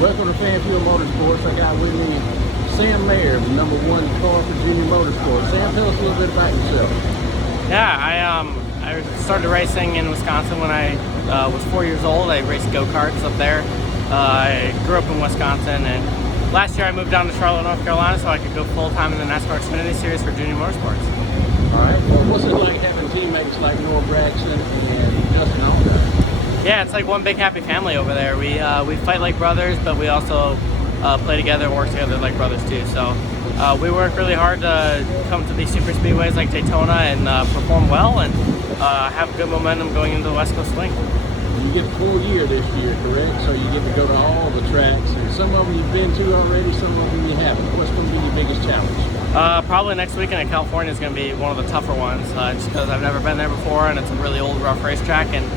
Welcome to FanFuel Motorsports. I got with me Sam Mayer, the #1 car for Junior Motorsports. Sam, tell us a little bit about yourself. Yeah, I started racing in Wisconsin when I was 4 years old. I raced go-karts up there. I grew up in Wisconsin, and last year I moved down to Charlotte, North Carolina, so I could go full-time in the NASCAR Xfinity Series for Junior Motorsports. All right. Well, what's it like having teammates like Noah Braxton and Justin Allgaier? Yeah, it's like one big happy family over there. We fight like brothers, but we also play together and work together like brothers too. So we work really hard to come to these super speedways like Daytona and perform well and have good momentum going into the West Coast swing. You get a full year this year, correct? So you get to go to all the tracks, and some of them you've been to already, some of them you haven't. What's going to be your biggest challenge? Probably next weekend in California is going to be one of the tougher ones, just because I've never been there before, and it's a really old, rough racetrack, and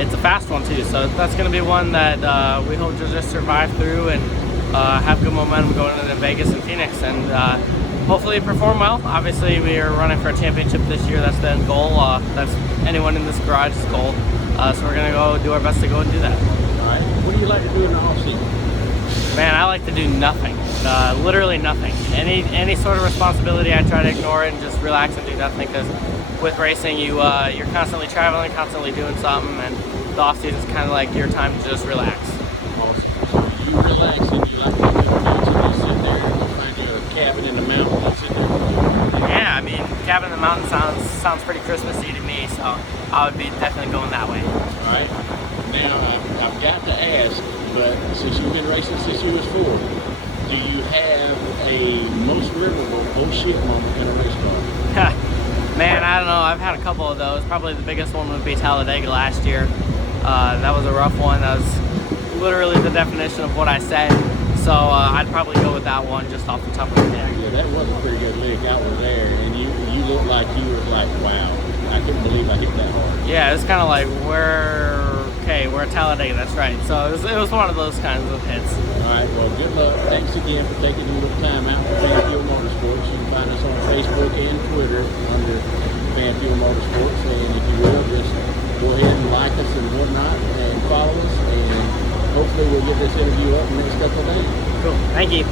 it's a fast one too. So that's going to be one that we hope to just survive through and have good momentum going into Vegas and Phoenix, and hopefully perform well. Obviously, we are running for a championship this year. That's the end goal. That's anyone in this garage's goal. So we're going to go do our best to go and do that. All right. What do you like to do in the off-season? Man, I like to do nothing. Literally nothing. Any sort of responsibility, I try to ignore it and just relax and do nothing, because with racing, you're constantly traveling, constantly doing something, and the off-season is kind of like your time to just relax. Awesome. So you relax and you like to do things, and you sit there and you find your cabin in the mountain and sit there. Yeah, I mean, cabin in the mountain sounds pretty Christmassy to me, so I would be definitely going that way. All right. Now, I've got to ask, but since you've been racing since you was 4, do you have a most memorable oh shit moment in a race car? Man, I don't know. I've had a couple of those. Probably the biggest one would be Talladega last year. That was a rough one. That was literally the definition of what I said. So I'd probably go with that one just off the top of my head. Yeah, that was a pretty good lick. I was there, and you looked like you were like, wow, I couldn't believe I hit that hard. Yeah, it's kind of like, we're at Talladega, that's right. So it was one of those kinds of hits. All right, well, good luck. Thanks again for taking a little time out for FanFuel Motorsports. You can find us on Facebook and Twitter under FanFuel Motorsports. And if you will, just go ahead and like us and whatnot and follow us. And hopefully we'll get this interview up in the next couple of days. Cool. Thank you.